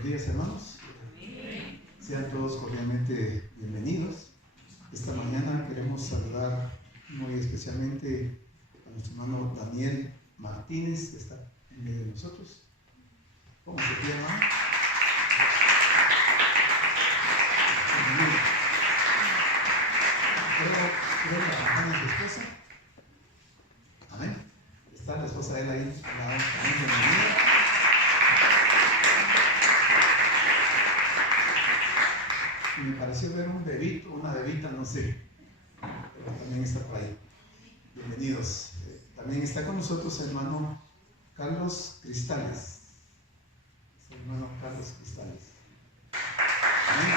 Buenos días, hermanos. Sean todos cordialmente bienvenidos. Esta mañana queremos saludar muy especialmente a nuestro hermano Daniel Martínez, que está en medio de nosotros. ¿Cómo se llama? Creo que acompaña a tu esposa. Amén. Está la esposa de él ahí. También bienvenida. Y me pareció ver un bebito, una bebita, no sé, pero también está por ahí. Bienvenidos. También está con nosotros el hermano Carlos Cristales. Es el hermano Carlos Cristales. Amén.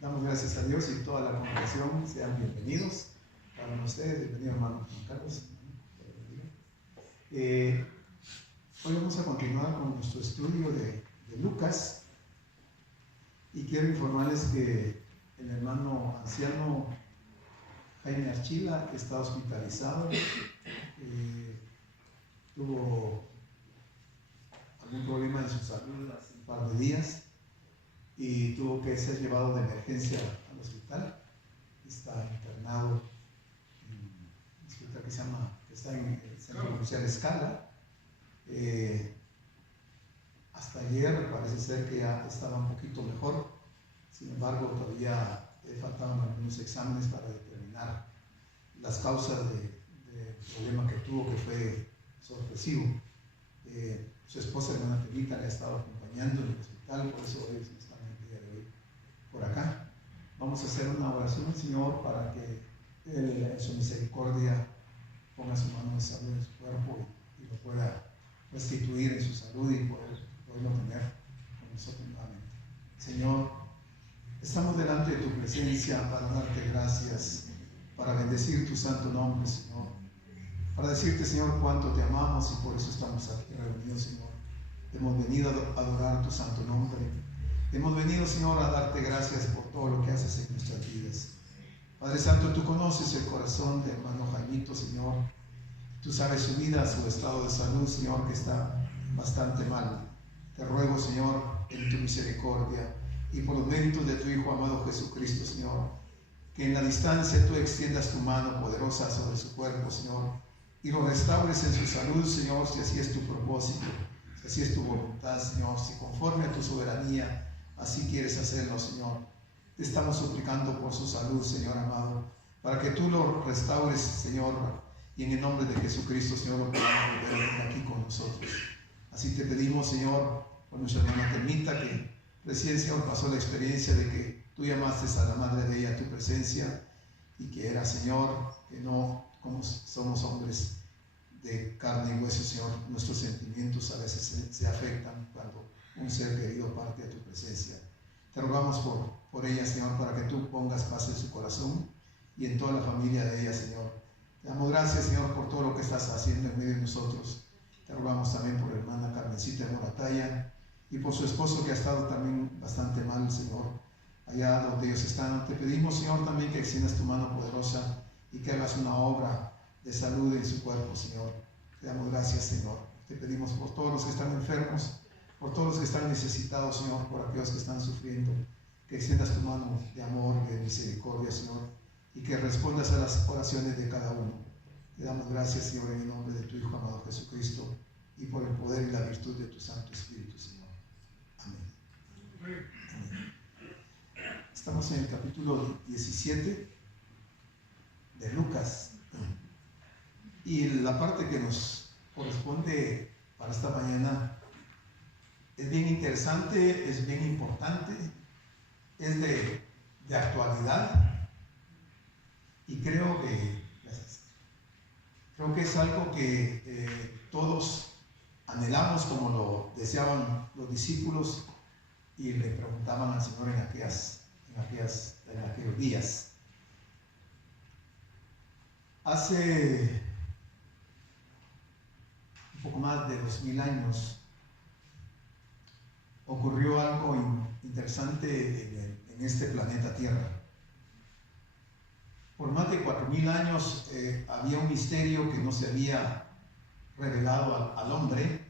Damos gracias a Dios y toda la congregación sean bienvenidos. Para ustedes, bienvenido hermano Juan Carlos. Hoy vamos a continuar con nuestro estudio de Lucas y quiero informarles que el hermano anciano Jaime Archila, que está hospitalizado, tuvo algún problema en su salud hace un par de días y tuvo que ser llevado de emergencia al hospital. Está internado en un hospital que está en el Centro Comercial Escala. Hasta ayer parece ser que ya estaba un poquito mejor, sin embargo todavía faltaban algunos exámenes para determinar las causas del problema que tuvo, que fue sorpresivo. Su esposa, hermana Telita, le ha estado acompañando en el hospital, por eso ellos están el día de hoy por acá. Vamos a hacer una oración al Señor para que Él en su misericordia ponga su mano de salud en su cuerpo y lo pueda restituir en su salud y poderlo tener con nosotros nuevamente. Señor, estamos delante de tu presencia para darte gracias, para bendecir tu santo nombre, Señor, para decirte, Señor, cuánto te amamos y por eso estamos aquí reunidos, Señor. Hemos venido a adorar tu santo nombre. Hemos venido, Señor, a darte gracias por todo lo que haces en nuestras vidas. Padre Santo, tú conoces el corazón de hermano Jaimito, Señor. Tú sabes su vida, su estado de salud, Señor, que está bastante mal. Te ruego, Señor, en tu misericordia y por los méritos de tu Hijo amado Jesucristo, Señor, que en la distancia tú extiendas tu mano poderosa sobre su cuerpo, Señor, y lo restaures en su salud, Señor, si así es tu propósito, si así es tu voluntad, Señor, si conforme a tu soberanía así quieres hacerlo, Señor. Te estamos suplicando por su salud, Señor amado, para que tú lo restaures, Señor, y en el nombre de Jesucristo, Señor, lo podamos volver a venir aquí con nosotros. Así te pedimos, Señor, por nuestra hermana Temita, que recién, Señor, pasó la experiencia de que tú llamaste a la madre de ella a tu presencia y que era, Señor, que no, como somos hombres de carne y hueso, Señor, nuestros sentimientos a veces se afectan cuando un ser querido parte a tu presencia. Te rogamos por ella, Señor, para que tú pongas paz en su corazón y en toda la familia de ella, Señor. Te damos gracias, Señor, por todo lo que estás haciendo en medio de nosotros. Te rogamos también por la hermana Carmencita de Moratalla y por su esposo que ha estado también bastante mal, Señor, allá donde ellos están. Te pedimos, Señor, también que extiendas tu mano poderosa y que hagas una obra de salud en su cuerpo, Señor. Te damos gracias, Señor. Te pedimos por todos los que están enfermos, por todos los que están necesitados, Señor, por aquellos que están sufriendo, que extiendas tu mano de amor y de misericordia, Señor, y que respondas a las oraciones de cada uno. Te damos gracias, Señor, en el nombre de tu Hijo amado Jesucristo y por el poder y la virtud de tu Santo Espíritu, Señor. Amén. Amén. Estamos en el capítulo 17 de Lucas y la parte que nos corresponde para esta mañana es bien interesante, es bien importante, es de actualidad. Y creo que es algo que todos anhelamos, como lo deseaban los discípulos y le preguntaban al Señor en aquellos días. Hace un poco más de 2000 años ocurrió algo interesante en este planeta Tierra. por más de 4000 años había un misterio que no se había revelado al hombre,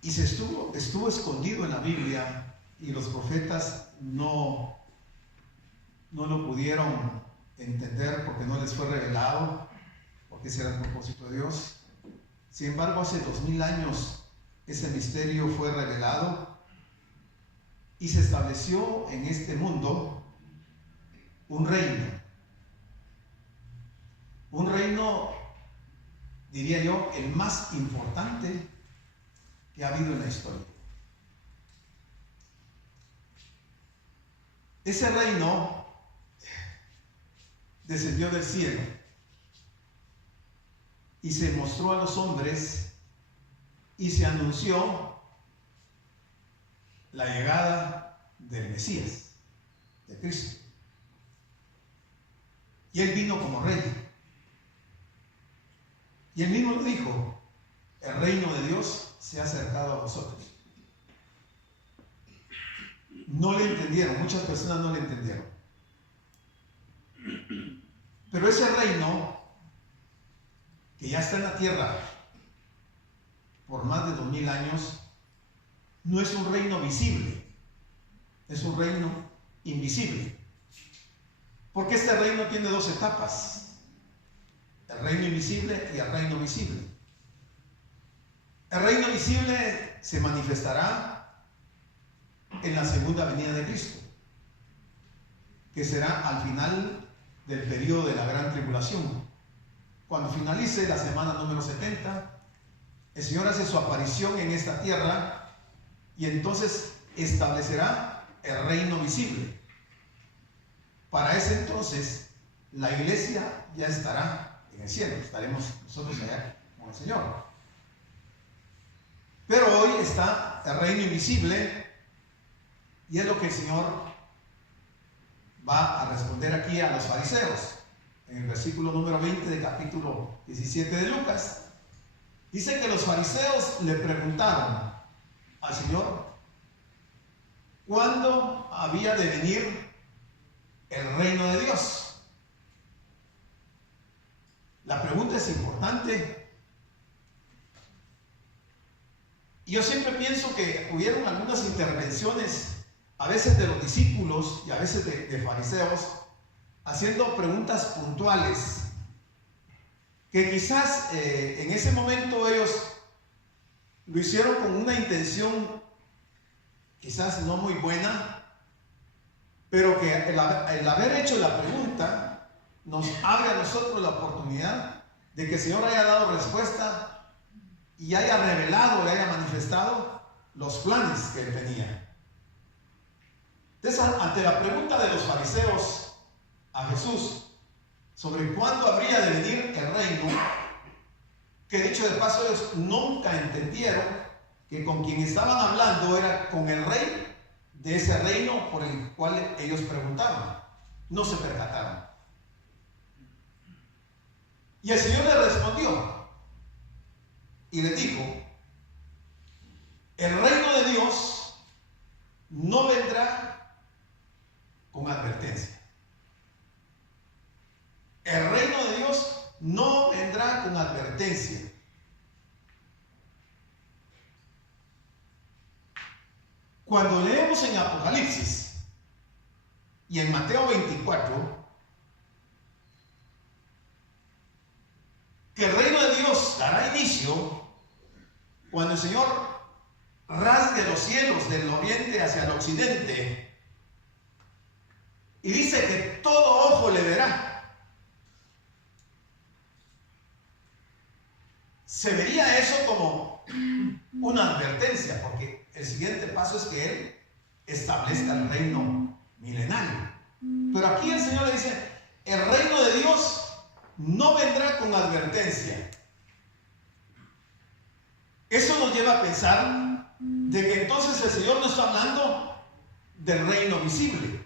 y se estuvo escondido en la Biblia, y los profetas no lo pudieron entender porque no les fue revelado, porque ese era el propósito de Dios. Sin embargo, hace 2000 años ese misterio fue revelado y se estableció en este mundo un reino, diría yo, el más importante que ha habido en la historia. Ese reino descendió del cielo y se mostró a los hombres y se anunció la llegada del Mesías, de Cristo. Y Él vino como rey. Y Él mismo lo dijo: el reino de Dios se ha acercado a vosotros. No le entendieron, muchas personas no le entendieron. Pero ese reino, que ya está en la tierra por más de 2000 años, no es un reino visible, es un reino invisible. Porque este reino tiene dos etapas: el reino invisible y el reino visible. El reino visible se manifestará en la segunda venida de Cristo, que será al final del periodo de la gran tribulación. Cuando finalice la semana número 70, el Señor hace su aparición en esta tierra y entonces establecerá el reino visible. Para ese entonces, la iglesia ya estará en el cielo, estaremos nosotros allá con el Señor. Pero hoy está el reino invisible, y es lo que el Señor va a responder aquí a los fariseos. En el versículo número 20 del capítulo 17 de Lucas, dice que los fariseos le preguntaron al Señor cuándo había de venir el reino de Dios. La pregunta es importante. Yo siempre pienso que hubieron algunas intervenciones, a veces de los discípulos y a veces de fariseos, haciendo preguntas puntuales, que quizás en ese momento ellos lo hicieron con una intención quizás no muy buena, pero que el haber hecho la pregunta nos abre a nosotros la oportunidad de que el Señor haya dado respuesta y haya revelado, le haya manifestado los planes que Él tenía. Entonces, ante la pregunta de los fariseos a Jesús sobre cuándo habría de venir el reino, que dicho de paso ellos nunca entendieron que con quien estaban hablando era con el rey de ese reino por el cual ellos preguntaron. No se percataron. Y el Señor le respondió y le dijo: el reino de Dios no vendrá con advertencia. El reino de Dios no vendrá con advertencia. Cuando leemos en Apocalipsis y en Mateo 24 que el reino de Dios dará inicio cuando el Señor rasgue los cielos del oriente hacia el occidente, y dice que todo ojo le verá, se vería eso como una advertencia, porque el siguiente paso es que Él establezca el reino milenario. Pero aquí el Señor le dice: el reino de Dios no vendrá con advertencia. Eso nos lleva a pensar de que entonces el Señor no está hablando del reino visible,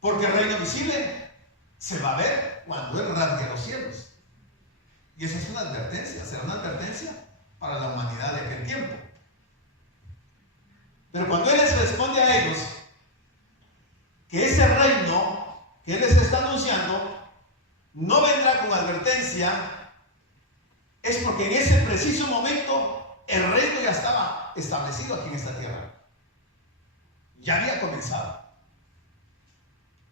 porque el reino visible se va a ver cuando Él rasgue los cielos, y esa es una advertencia, será una advertencia para la humanidad de aquel tiempo. Pero cuando Él les responde a ellos momento el reino ya estaba establecido aquí en esta tierra. Ya había comenzado.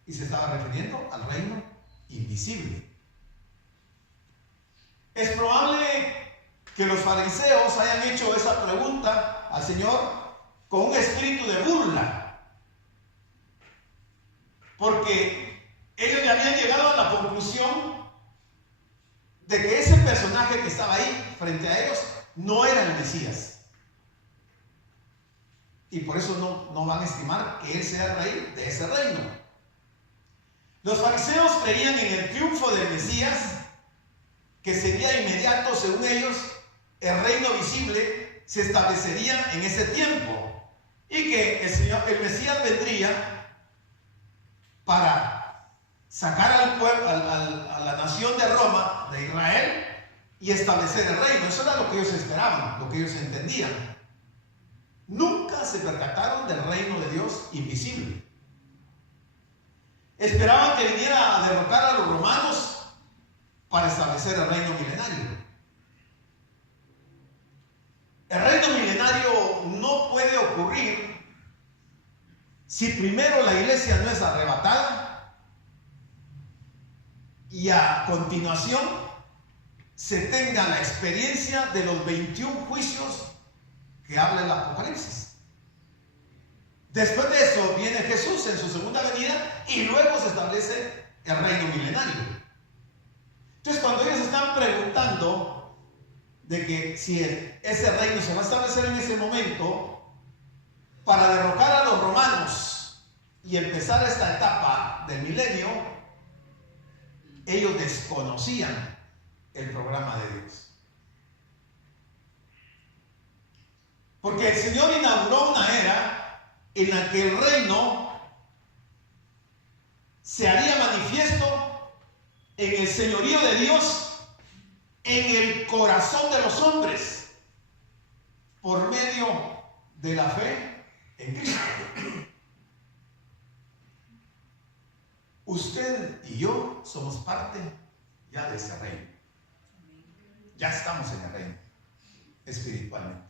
Y se estaba refiriendo al reino invisible. Es probable que los fariseos hayan hecho esa pregunta al Señor con un espíritu de burla, porque ellos ya habían llegado a la conclusión de que ese personaje que estaba ahí frente a ellos no era el Mesías, y por eso no van a estimar que él sea el rey de ese reino. Los fariseos creían en el triunfo del Mesías, que sería inmediato. Según ellos, el reino visible se establecería en ese tiempo, y que el Mesías vendría para sacar al pueblo, a la nación de Roma, de Israel, y establecer el reino. Eso era lo que ellos esperaban, lo que ellos entendían. Nunca se percataron del reino de Dios invisible. Esperaban que viniera a derrocar a los romanos para establecer el reino milenario. El reino milenario no puede ocurrir si primero la iglesia no es arrebatada y a continuación se tenga la experiencia de los 21 juicios que habla el Apocalipsis. Después de eso viene Jesús en su segunda venida y luego se establece el reino milenario. Entonces, cuando ellos están preguntando de que si ese reino se va a establecer en ese momento para derrocar a los romanos y empezar esta etapa del milenio, ellos desconocían el programa de Dios. Porque el Señor inauguró una era en la que el reino se haría manifiesto en el señorío de Dios en el corazón de los hombres por medio de la fe en Cristo. Usted y yo somos parte ya de ese reino. Ya estamos en el reino espiritualmente.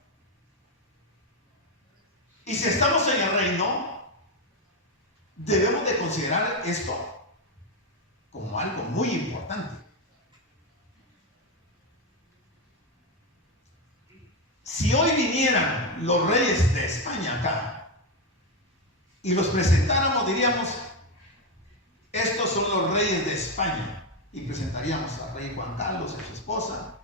Y si estamos en el reino, debemos de considerar esto como algo muy importante. Si hoy vinieran los reyes de España acá y los presentáramos, diríamos: estos son los reyes de España, y presentaríamos al rey Juan Carlos, a su esposa,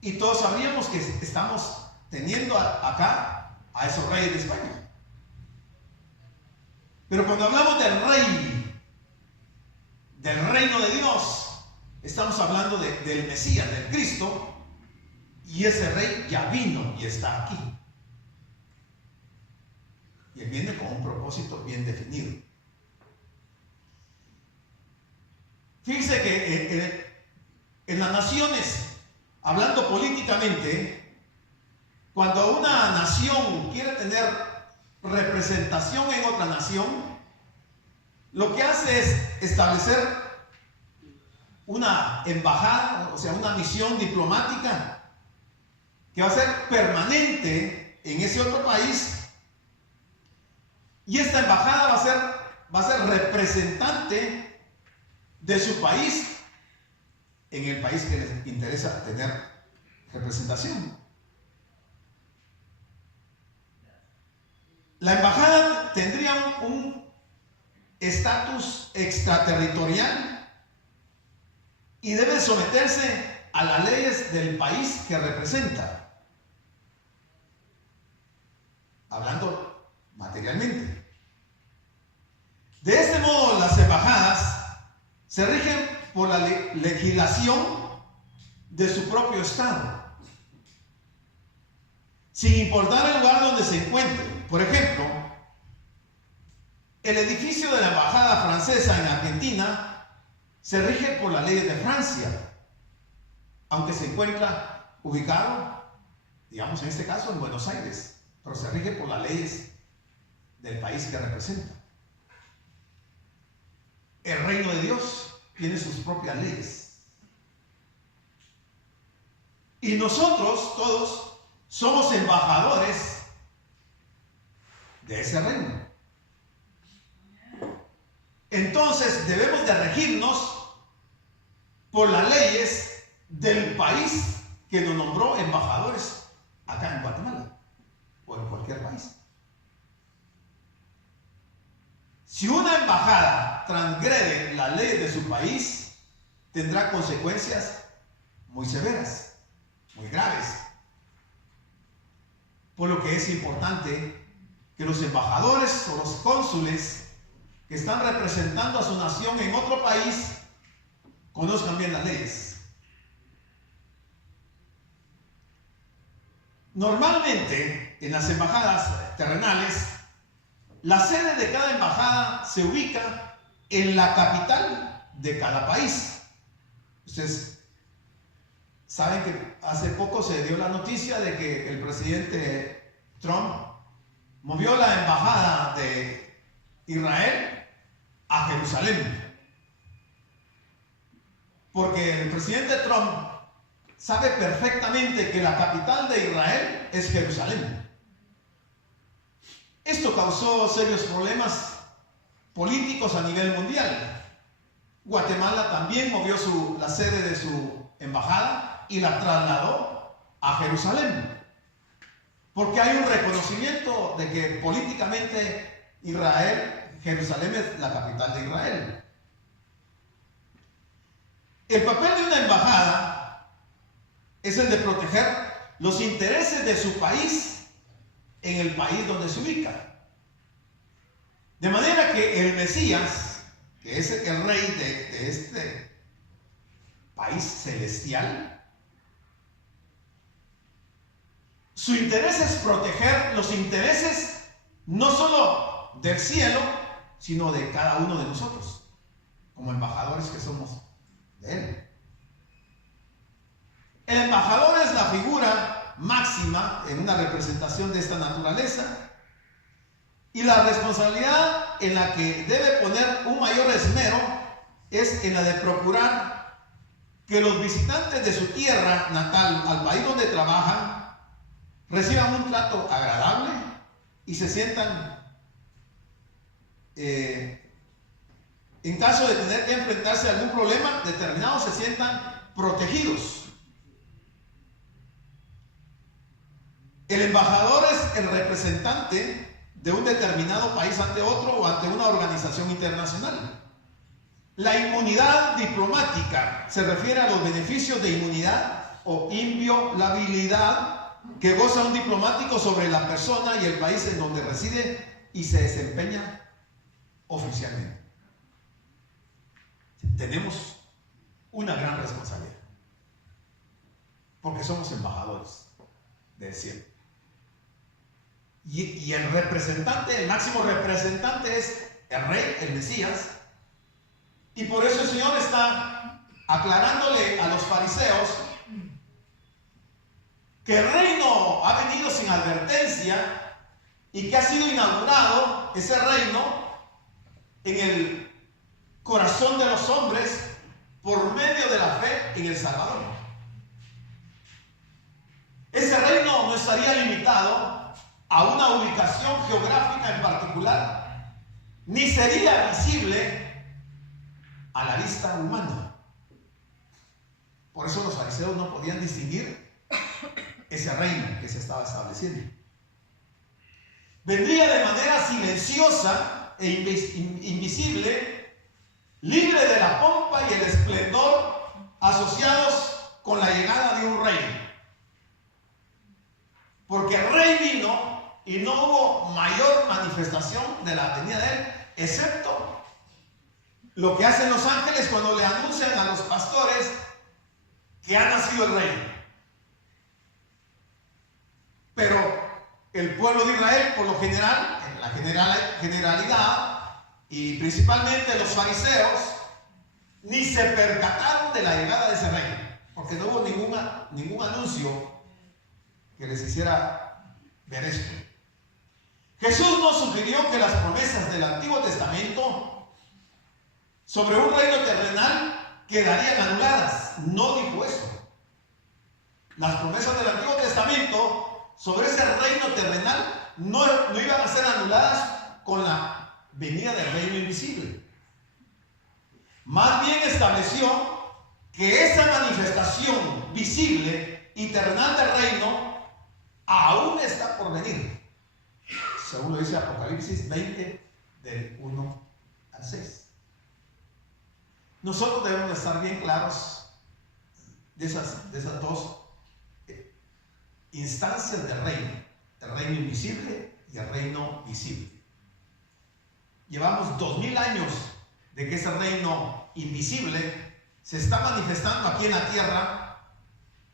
y todos sabríamos que estamos teniendo acá a esos reyes de España. Pero cuando hablamos del rey, del reino de Dios, estamos hablando del Mesías, del Cristo, y ese rey ya vino y está aquí. Y él viene con un propósito bien definido. Fíjense que en las naciones, hablando políticamente, cuando una nación quiere tener representación en otra nación, lo que hace es establecer una embajada, o sea, una misión diplomática que va a ser permanente en ese otro país, y esta embajada va a ser representante de su país en el país que les interesa tener representación. La embajada tendría un estatus extraterritorial y debe someterse a las leyes del país que representa, hablando materialmente. De este modo, las embajadas se rigen por la legislación de su propio estado, sin importar el lugar donde se encuentre. Por ejemplo, el edificio de la embajada francesa en Argentina se rige por las leyes de Francia, aunque se encuentra ubicado, digamos en este caso, en Buenos Aires, pero se rige por las leyes del país que representa. El reino de Dios tiene sus propias leyes. Y nosotros todos somos embajadores de ese reino. Entonces debemos de regirnos por las leyes del país que nos nombró embajadores acá en Guatemala o en cualquier país. Si una embajada transgrede la ley de su país, tendrá consecuencias muy severas, muy graves. Por lo que es importante que los embajadores o los cónsules que están representando a su nación en otro país conozcan bien las leyes. Normalmente, en las embajadas terrenales, la sede de cada embajada se ubica en la capital de cada país. Ustedes saben que hace poco se dio la noticia de que el presidente Trump movió la embajada de Israel a Jerusalén. Porque el presidente Trump sabe perfectamente que la capital de Israel es Jerusalén. Esto causó serios problemas políticos a nivel mundial. Guatemala también movió la sede de su embajada y la trasladó a Jerusalén. Porque hay un reconocimiento de que políticamente Jerusalén es la capital de Israel. El papel de una embajada es el de proteger los intereses de su país en el país donde se ubica. De manera que el Mesías, que es el rey de este país celestial, su interés es proteger los intereses no solo del cielo, sino de cada uno de nosotros, como embajadores que somos de él. El embajador es la figura máxima en una representación de esta naturaleza, y la responsabilidad en la que debe poner un mayor esmero es en la de procurar que los visitantes de su tierra natal al país donde trabajan reciban un trato agradable y se sientan, en caso de tener que enfrentarse a algún problema determinado, se sientan protegidos. El embajador es el representante de un determinado país ante otro o ante una organización internacional. La inmunidad diplomática se refiere a los beneficios de inmunidad o inviolabilidad que goza un diplomático sobre la persona y el país en donde reside y se desempeña oficialmente. Tenemos una gran responsabilidad porque somos embajadores del cielo. Y el representante, el máximo representante es el rey, el Mesías. Y por eso el Señor está aclarándole a los fariseos que el reino ha venido sin advertencia y que ha sido inaugurado ese reino en el corazón de los hombres por medio de la fe en el Salvador. Ese reino no estaría limitado a una ubicación geográfica en particular, ni sería visible a la vista humana. Por eso los fariseos no podían distinguir ese reino que se estaba estableciendo. Vendría de manera silenciosa e invisible, libre de la pompa y el esplendor asociados con la llegada de un rey. Porque el rey vino y no hubo mayor manifestación de la venida de él, excepto lo que hacen los ángeles cuando le anuncian a los pastores que ha nacido el rey. Pero el pueblo de Israel, por lo general, en la generalidad, y principalmente los fariseos, ni se percataron de la llegada de ese rey, porque no hubo ningún anuncio que les hiciera ver esto. Jesús nos sugirió que las promesas del Antiguo Testamento sobre un reino terrenal quedarían anuladas. No dijo eso. las promesas del Antiguo Testamento sobre ese reino terrenal no iban a ser anuladas con la venida del reino invisible. Más bien estableció que esa manifestación visible y terrenal del reino aún está por venir, según lo dice Apocalipsis 20, del 1 al 6. Nosotros debemos estar bien claros de esas dos instancias del reino, el reino invisible y el reino visible. Llevamos 2000 años de que ese reino invisible se está manifestando aquí en la tierra,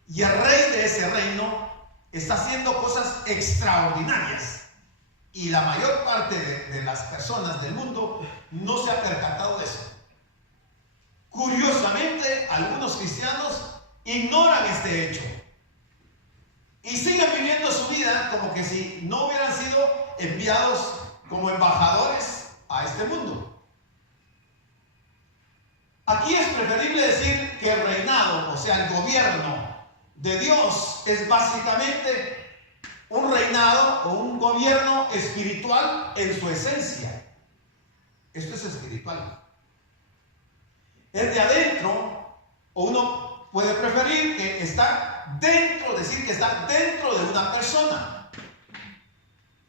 y el rey de ese reino está haciendo cosas extraordinarias, y la mayor parte de las personas del mundo no se ha percatado de eso. Curiosamente, algunos cristianos ignoran este hecho y siguen viviendo su vida como que si no hubieran sido enviados como embajadores a este mundo. Aquí es preferible decir que el reinado, o sea, el gobierno de Dios, es básicamente un reinado o un gobierno espiritual en su esencia. Esto es espiritual. Es de adentro, o uno puede preferir que está dentro, decir que está dentro de una persona.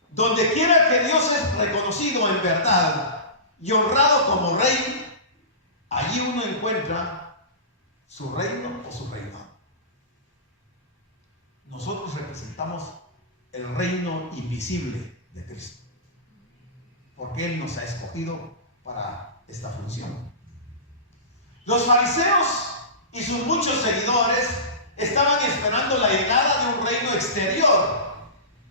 Donde quiera que Dios es reconocido en verdad y honrado como rey, allí uno encuentra su reino o su reinado. Nosotros representamos el reino invisible de Cristo, porque Él nos ha escogido para esta función. Los fariseos y sus muchos seguidores estaban esperando la llegada de un reino exterior,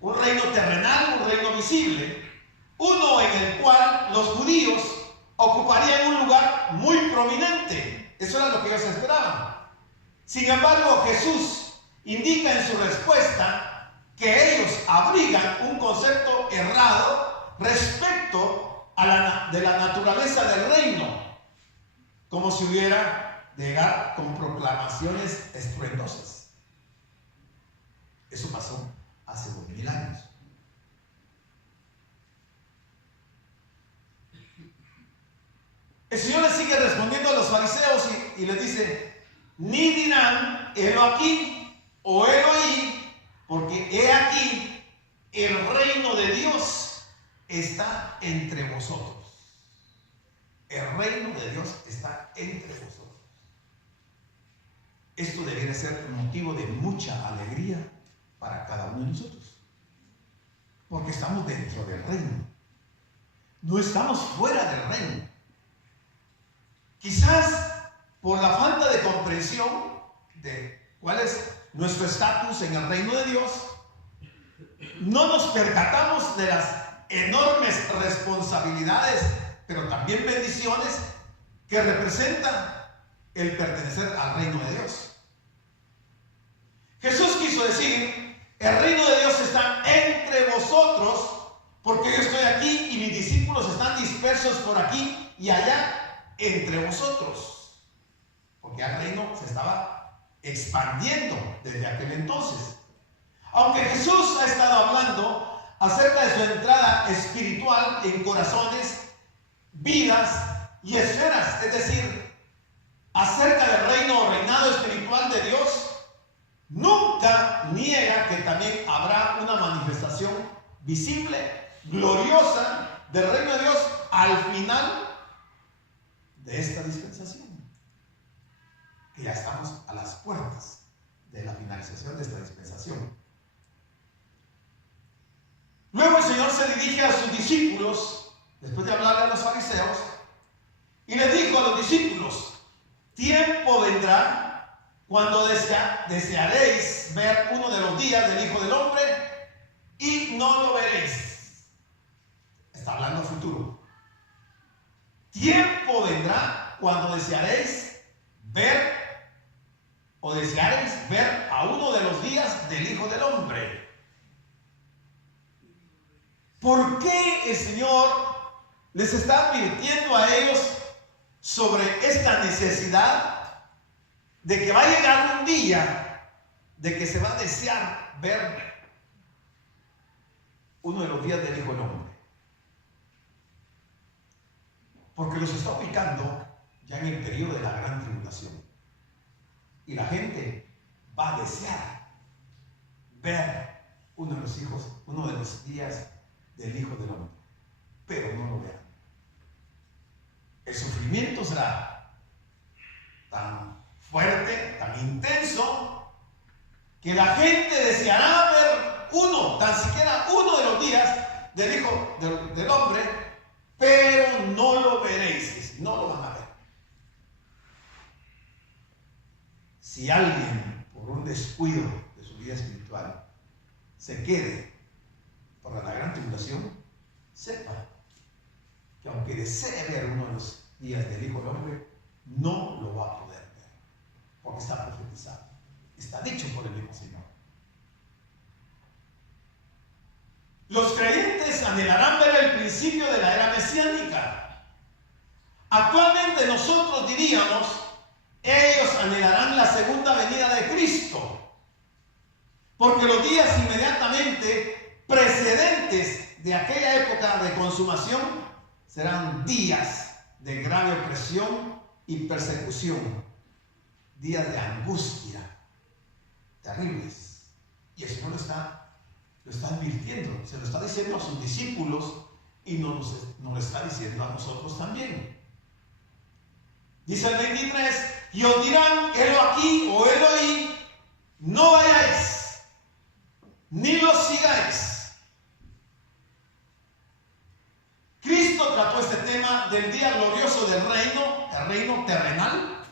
un reino terrenal, un reino visible, uno en el cual los judíos ocuparían un lugar muy prominente. Eso era lo que ellos esperaban. Sin embargo, Jesús indica en su respuesta que ellos abrigan un concepto errado respecto de la naturaleza del reino, como si hubiera de llegar con proclamaciones estruendosas. Eso pasó hace 2000 años. El Señor les sigue respondiendo a los fariseos y les dice: ni dirán helo aquí o helo ahí, porque he aquí el reino de Dios está entre vosotros. El reino de Dios está entre vosotros. Esto debería ser un motivo de mucha alegría para cada uno de nosotros, porque estamos dentro del reino, no estamos fuera del reino. Quizás por la falta de comprensión de cuál es nuestro estatus en el reino de Dios, no nos percatamos de las enormes responsabilidades, pero también bendiciones que representa el pertenecer al reino de Dios. Jesús quiso decir: el reino de Dios está entre vosotros, porque yo estoy aquí y mis discípulos están dispersos por aquí y allá entre vosotros, porque el reino se estaba expandiendo desde aquel entonces. Aunque Jesús ha estado hablando acerca de su entrada espiritual en corazones, vidas y esferas, es decir, acerca del reino o reinado espiritual de Dios, nunca niega que también habrá una manifestación visible, gloriosa del reino de Dios al final de esta dispensación, que ya estamos a las puertas de la finalización de esta dispensación. Luego el Señor se dirige a sus discípulos, después de hablarle a los fariseos, y les dijo a los discípulos: tiempo vendrá cuando desearéis ver uno de los días del Hijo del Hombre y no lo veréis. Está hablando futuro. Tiempo vendrá cuando desearéis ver a uno de los días del Hijo del Hombre. ¿Por qué el Señor les está advirtiendo a ellos sobre esta necesidad de que va a llegar un día de que se va a desear ver uno de los días del Hijo del Hombre. Porque los está ubicando ya en el periodo de la gran tribulación. Y la gente va a desear ver uno de los días del Hijo del Hombre. Pero no lo vean. El sufrimiento será tan fuerte, tan intenso, que la gente deseará ver tan siquiera uno de los días del Hijo del Hombre, pero no lo veréis, no lo van a ver. Si alguien, por un descuido de su vida espiritual, se quede por la gran tribulación, sepa que aunque desee ver uno de los días del Hijo del Hombre, no lo va a poder ver, porque está profetizado, está dicho por el mismo Señor. Los creyentes anhelarán ver el principio de la era mesiánica. Actualmente nosotros diríamos, ellos anhelarán la segunda venida de Cristo, porque los días inmediatamente precedentes de aquella época de consumación serán días de grave opresión y persecución, días de angustia terribles. Y el Señor lo está advirtiendo, se lo está diciendo a sus discípulos y nos lo está diciendo a nosotros también. Dice el 23, y os dirán, helo aquí o helo ahí, no vayáis, ni lo sigáis. Cristo trató este tema del día glorioso del reino, el reino terrenal,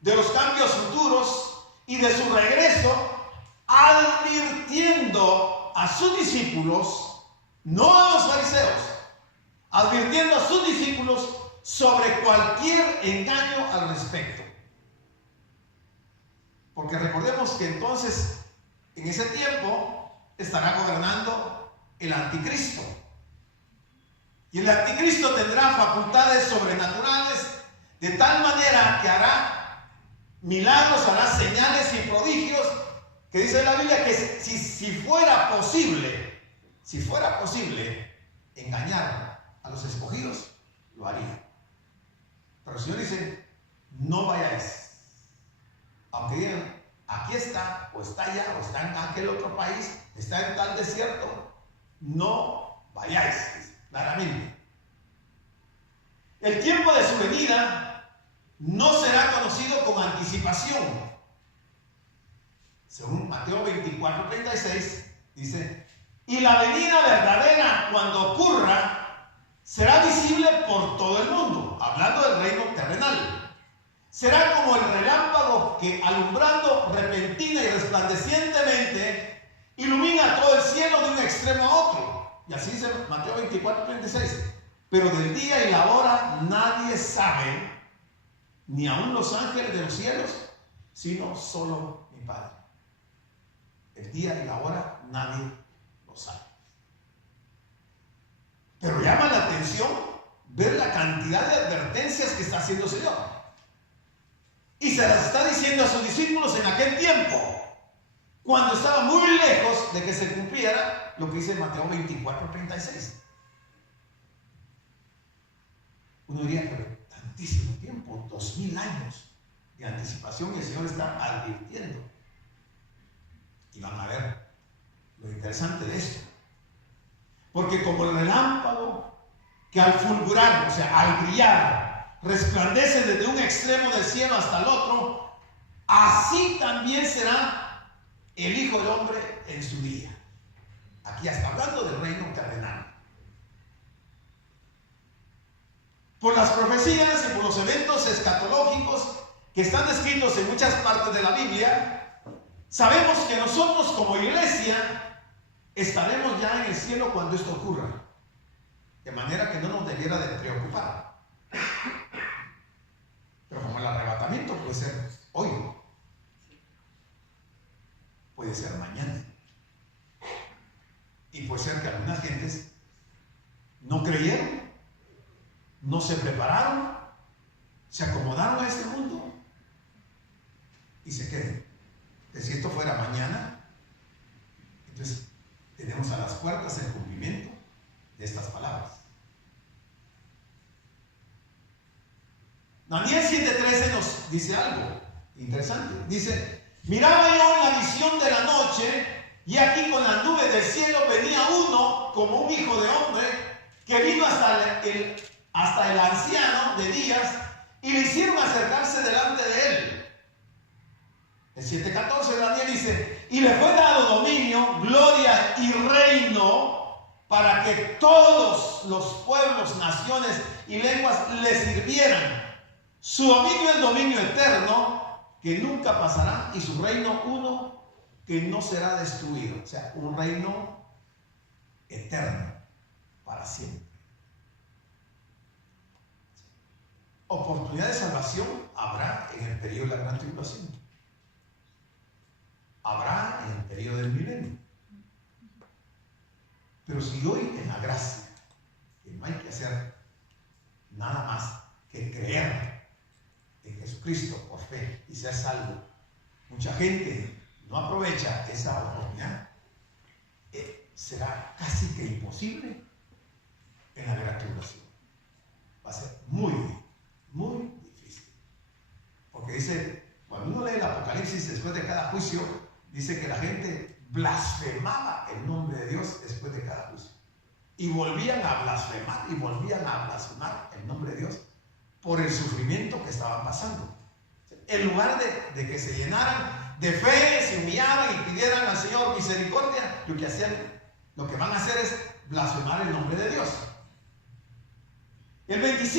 de los cambios futuros y de su regreso, advirtiendo a sus discípulos, no a los fariseos, advirtiendo a sus discípulos sobre cualquier engaño al respecto. Porque recordemos que entonces, en ese tiempo, estará gobernando el anticristo. Y el anticristo tendrá facultades sobrenaturales de tal manera que hará milagros, hará señales y prodigios, que dice la Biblia que si fuera posible engañar a los escogidos, lo haría. Pero el Señor dice, no vayáis. Aunque digan, aquí está, o está allá, o está en aquel otro país, está en tal desierto, no vayáis, claramente. El tiempo de su venida no será conocido con anticipación. Según Mateo 24:36, dice, y la venida verdadera, cuando ocurra, será visible por todo el mundo, hablando del reino terrenal. Será como el relámpago que, alumbrando repentina y resplandecientemente, ilumina todo el cielo de un extremo a otro. Y así dice Mateo 24:36. Pero del día y la hora nadie sabe, ni aun los ángeles de los cielos, sino solo mi Padre. El día y la hora nadie lo sabe. Pero llama la atención ver la cantidad de advertencias que está haciendo el Señor. Y se las está diciendo a sus discípulos en aquel tiempo, cuando estaba muy lejos de que se cumpliera lo que dice Mateo 24:36. Uno diría, pero tantísimo tiempo, 2000 años de anticipación, y el Señor está advirtiendo. Y van a ver lo interesante de esto. Porque como el relámpago que al fulgurar, o sea, al brillar, resplandece desde un extremo del cielo hasta el otro, así también será el Hijo del Hombre en su día. Aquí ya está hablando del reino terrenal. Por las profecías y por los eventos escatológicos que están descritos en muchas partes de la Biblia, sabemos que nosotros como iglesia estaremos ya en el cielo cuando esto ocurra, de manera que no nos debiera de preocupar. Pero como el arrebatamiento puede ser hoy, puede ser mañana, y puede ser que algunas gentes no creyeron, no se prepararon, se acomodaron a este mundo y se queden. que si esto fuera mañana, entonces tenemos a las puertas el cumplimiento de estas palabras. Daniel 7:13 nos dice algo interesante. Dice: miraba yo en la visión de la noche, y aquí con las nubes del cielo venía uno como un hijo de hombre, que vino hasta el anciano de días, y le hicieron acercarse delante de él. El 7:14 de Daniel dice: y le fue dado dominio, gloria y reino, para que todos los pueblos, naciones y lenguas le sirvieran. Su dominio es dominio eterno, que nunca pasará, y su reino uno que no será destruido. O sea, un reino eterno para siempre. Oportunidad de salvación habrá en el periodo de la gran tribulación. Habrá en el periodo del milenio. Pero si hoy en la gracia, que no hay que hacer nada más que creer en Jesucristo por fe y ser salvo, mucha gente no aprovecha esa oportunidad, será casi que imposible en la gran tribulación. Va a ser muy difícil. Porque dice, cuando uno lee el Apocalipsis después de cada juicio, dice que la gente blasfemaba el nombre de Dios después de cada juicio. Y volvían a blasfemar y volvían a blasfemar el nombre de Dios por el sufrimiento que estaban pasando. En lugar de que se llenaran de fe, se humillaran y pidieran al Señor misericordia, lo que van a hacer es blasfemar el nombre de Dios. El 25